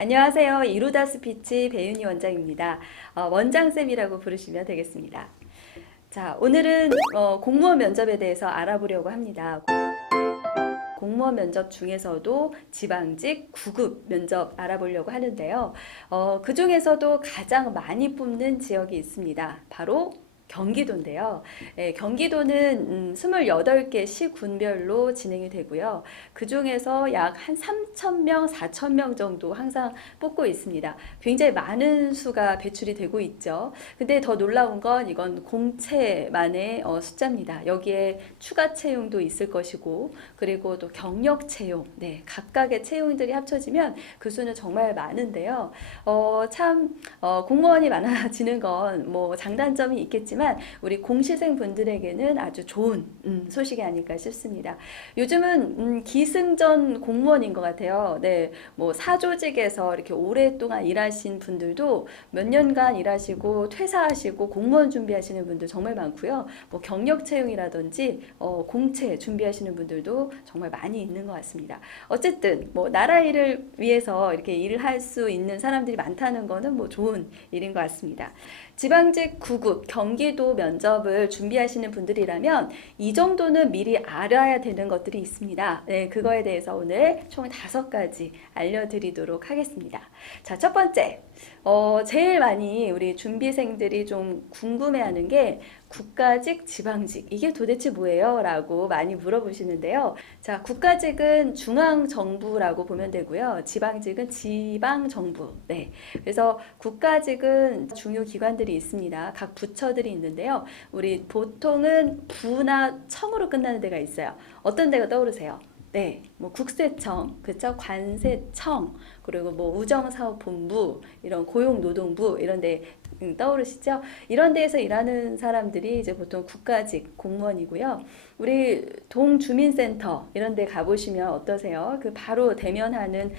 안녕하세요. 이루다 스피치 배윤희 원장입니다. 원장쌤이라고 부르시면 되겠습니다. 자, 오늘은 공무원 면접에 대해서 알아보려고 합니다. 공무원 면접 중에서도 지방직 9급 면접 알아보려고 하는데요. 그 중에서도 가장 많이 뽑는 지역이 있습니다. 바로 경기도인데요. 경기도는 28개 시군별로 진행이 되고요. 그 중에서 약 한 3,000명, 4,000명 정도 항상 뽑고 있습니다. 굉장히 많은 수가 배출이 되고 있죠. 근데 더 놀라운 건 이건 공채만의 숫자입니다. 여기에 추가 채용도 있을 것이고, 그리고 또 경력 채용, 각각의 채용들이 합쳐지면 그 수는 정말 많은데요. 공무원이 많아지는 건 뭐 장단점이 있겠지만 우리 공시생 분들에게는 아주 좋은 소식이 아닐까 싶습니다. 요즘은 기승전 공무원인 것 같아요. 네, 뭐 사조직에서 이렇게 오랫동안 일하신 분들도 몇 년간 일하시고 퇴사하시고 공무원 준비하시는 분들 정말 많고요. 뭐 경력 채용이라든지 공채 준비하시는 분들도 정말 많이 있는 것 같습니다. 어쨌든 뭐 나라 일을 위해서 이렇게 일을 할 수 있는 사람들이 많다는 거는 뭐 좋은 일인 것 같습니다. 지방직 9급 경기도 면접을 준비하시는 분들이라면 이 정도는 미리 알아야 되는 것들이 있습니다. 네, 그거에 대해서 오늘 총 5가지 알려드리도록 하겠습니다. 자, 첫 번째, 제일 많이 우리 준비생들이 좀 궁금해하는 게 국가직, 지방직, 이게 도대체 뭐예요? 라고 많이 물어보시는데요. 자, 국가직은 중앙정부라고 보면 되고요. 지방직은 지방정부. 네. 그래서 국가직은 중요 기관들이 있습니다. 각 부처들이 있는데요. 우리 보통은 부나 청으로 끝나는 데가 있어요. 어떤 데가 떠오르세요? 네, 뭐 국세청, 그쵸? 관세청, 그리고 뭐 우정사업본부, 이런 고용노동부 이런 데 떠오르시죠? 이런 데에서 일하는 사람들이 이제 보통 국가직 공무원이고요. 우리 동주민센터 이런 데 가보시면 어떠세요? 그 바로 대면하는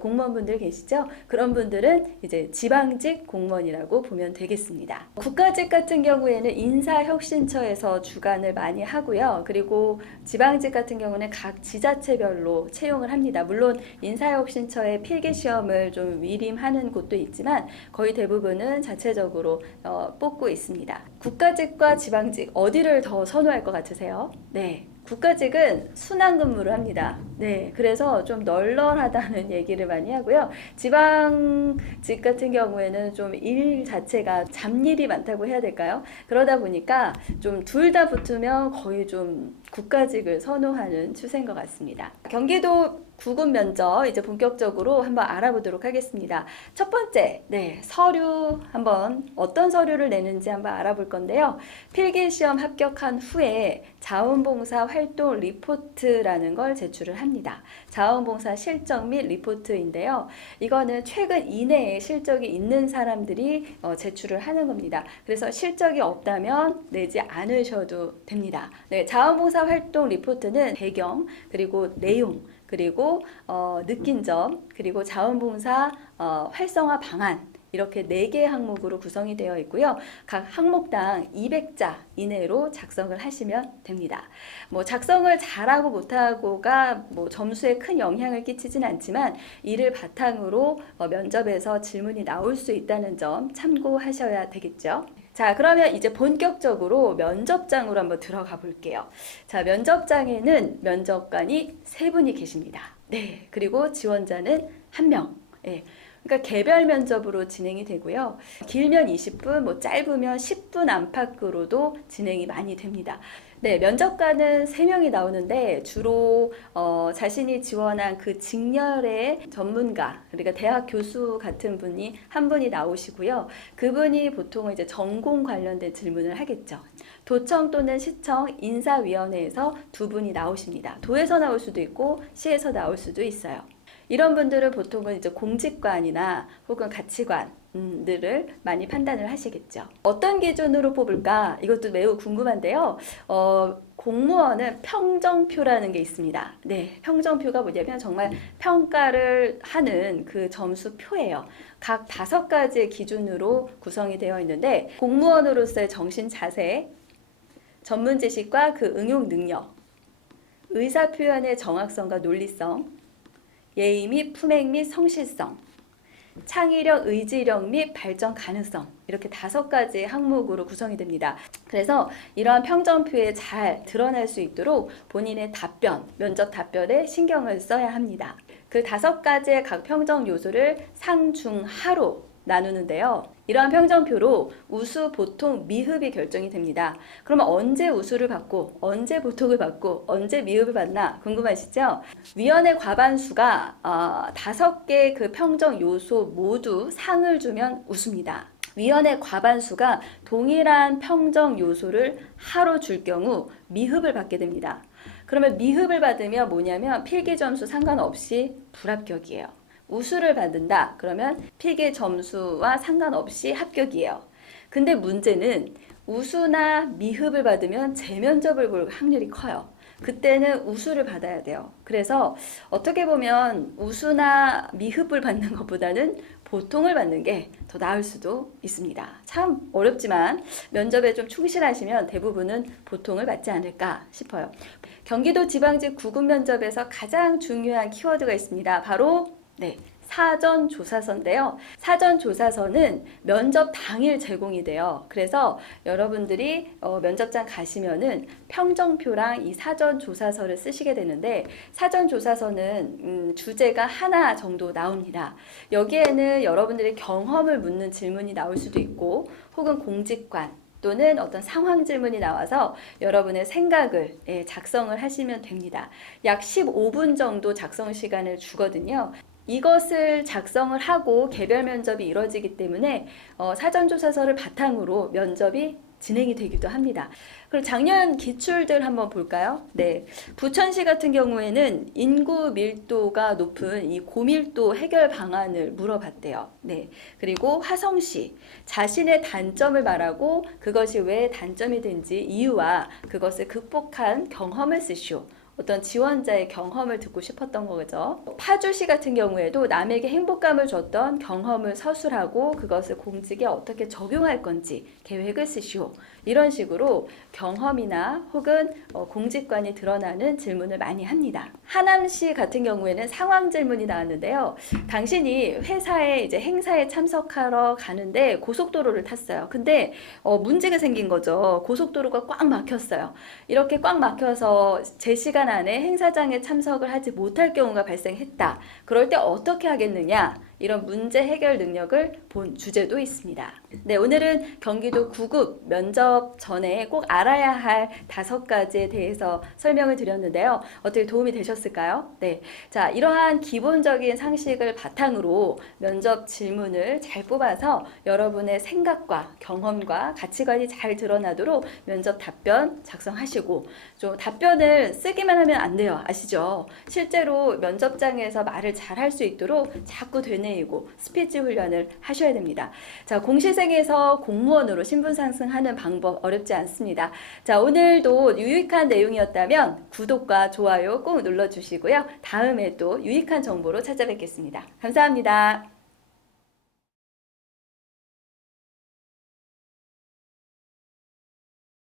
공무원분들 계시죠? 그런 분들은 이제 지방직 공무원이라고 보면 되겠습니다. 국가직 같은 경우에는 인사혁신처에서 주관을 많이 하고요. 그리고 지방직 같은 경우는 각 지자체별로 채용을 합니다. 물론 인사혁신처의 필기시험을 좀 위림하는 곳도 있지만 거의 대부분은 자체적으로 뽑고 있습니다. 국가직과 지방직 어디를 더 선호할 것 같으세요? 네. 국가직은 순환근무를 합니다. 네, 그래서 좀 널널하다는 얘기를 많이 하고요. 지방직 같은 경우에는 좀 일 자체가 잡일이 많다고 해야 될까요? 그러다 보니까 좀 둘 다 붙으면 거의 좀 국가직을 선호하는 추세인 것 같습니다. 경기도 9급 면접 이제 본격적으로 한번 알아보도록 하겠습니다. 첫 번째, 서류 한번 어떤 서류를 내는지 한번 알아볼 건데요. 필기시험 합격한 후에 자원봉사 활동 리포트라는 걸 제출을 합니다. 자원봉사 실적 및 리포트인데요. 이거는 최근 이내에 실적이 있는 사람들이 제출을 하는 겁니다. 그래서 실적이 없다면 내지 않으셔도 됩니다. 네, 자원봉사 활동 리포트는 배경, 그리고 내용, 그리고 느낀 점, 그리고 자원봉사 활성화 방안, 이렇게 4개 항목으로 구성이 되어 있고요. 각 항목당 200자 이내로 작성을 하시면 됩니다. 뭐 작성을 잘하고 못하고가 뭐 점수에 큰 영향을 끼치진 않지만 이를 바탕으로 면접에서 질문이 나올 수 있다는 점 참고하셔야 되겠죠. 자, 그러면 이제 본격적으로 면접장으로 한번 들어가 볼게요. 자, 면접장에는 면접관이 3분이 계십니다. 네, 그리고 지원자는 1명. 네. 그러니까 개별 면접으로 진행이 되고요. 길면 20분, 뭐 짧으면 10분 안팎으로도 진행이 많이 됩니다. 네, 면접관은 3명이 나오는데 주로 자신이 지원한 그 직렬의 전문가, 그러니까 대학 교수 같은 분이 한 분이 나오시고요. 그분이 보통은 이제 전공 관련된 질문을 하겠죠. 도청 또는 시청 인사위원회에서 2분이 나오십니다. 도에서 나올 수도 있고 시에서 나올 수도 있어요. 이런 분들은 보통은 이제 공직관이나 혹은 가치관들을 많이 판단을 하시겠죠. 어떤 기준으로 뽑을까? 이것도 매우 궁금한데요. 공무원은 평정표라는 게 있습니다. 네, 평정표가 뭐냐면 정말 평가를 하는 그 점수표예요. 각 5가지의 기준으로 구성이 되어 있는데 공무원으로서의 정신 자세, 전문 지식과 그 응용 능력, 의사 표현의 정확성과 논리성, 예의 및 품행 및 성실성, 창의력, 의지력 및 발전 가능성 이렇게 5가지 항목으로 구성이 됩니다. 그래서 이러한 평점표에 잘 드러날 수 있도록 본인의 답변, 면접 답변에 신경을 써야 합니다. 그 5가지의 각 평점 요소를 상, 중, 하로 나누는데요. 이러한 평점표로 우수, 보통, 미흡이 결정이 됩니다. 그러면 언제 우수를 받고 언제 보통을 받고 언제 미흡을 받나 궁금하시죠? 위원회 과반수가 5개 그 평점 요소 모두 상을 주면 우수입니다. 위원회 과반수가 동일한 평점 요소를 하로 줄 경우 미흡을 받게 됩니다. 그러면 미흡을 받으면 뭐냐면 필기 점수 상관없이 불합격이에요. 우수를 받는다. 그러면 필기 점수와 상관없이 합격이에요. 근데 문제는 우수나 미흡을 받으면 재면접을 볼 확률이 커요. 그때는 우수를 받아야 돼요. 그래서 어떻게 보면 우수나 미흡을 받는 것보다는 보통을 받는 게 더 나을 수도 있습니다. 참 어렵지만 면접에 좀 충실하시면 대부분은 보통을 받지 않을까 싶어요. 경기도 지방직 구급 면접에서 가장 중요한 키워드가 있습니다. 바로 사전조사서인데요. 사전조사서는 면접 당일 제공이 돼요. 그래서 여러분들이 면접장 가시면은 평정표랑 이 사전조사서를 쓰시게 되는데 사전조사서는 주제가 하나 정도 나옵니다. 여기에는 여러분들의 경험을 묻는 질문이 나올 수도 있고 혹은 공직관 또는 어떤 상황 질문이 나와서 여러분의 생각을 작성을 하시면 됩니다. 약 15분 정도 작성 시간을 주거든요. 이것을 작성을 하고 개별 면접이 이루어지기 때문에 사전조사서를 바탕으로 면접이 진행이 되기도 합니다. 그럼 작년 기출들 한번 볼까요? 네, 부천시 같은 경우에는 인구 밀도가 높은 이 고밀도 해결 방안을 물어봤대요. 네, 그리고 화성시 자신의 단점을 말하고 그것이 왜 단점이 된지 이유와 그것을 극복한 경험을 쓰시오. 어떤 지원자의 경험을 듣고 싶었던 거죠. 파주시 같은 경우에도 남에게 행복감을 줬던 경험을 서술하고 그것을 공직에 어떻게 적용할 건지 계획을 쓰시오. 이런 식으로 경험이나 혹은 공직관이 드러나는 질문을 많이 합니다. 하남시 같은 경우에는 상황 질문이 나왔는데요. 당신이 회사에 이제 행사에 참석하러 가는데 고속도로를 탔어요. 근데 문제가 생긴 거죠. 고속도로가 꽉 막혔어요. 이렇게 꽉 막혀서 제 시간 안에 행사장에 참석을 하지 못할 경우가 발생했다. 그럴 때 어떻게 하겠느냐? 이런 문제 해결 능력을 본 주제도 있습니다. 네, 오늘은 경기도 9급 면접 전에 꼭 알아야 할 5가지에 대해서 설명을 드렸는데요. 어떻게 도움이 되셨을까요? 네, 자, 이러한 기본적인 상식을 바탕으로 면접 질문을 잘 뽑아서 여러분의 생각과 경험과 가치관이 잘 드러나도록 면접 답변 작성하시고 좀 답변을 쓰기만 하면 안 돼요. 아시죠? 실제로 면접장에서 말을 잘 할 수 있도록 자꾸 되뇌이고 스피치 훈련을 하셔야 됩니다. 자, 공시생에서 공무원으로 신분 상승하는 방법 어렵지 않습니다. 자, 오늘도 유익한 내용이었다면 구독과 좋아요 꼭 눌러주시고요. 다음에 또 유익한 정보로 찾아뵙겠습니다. 감사합니다.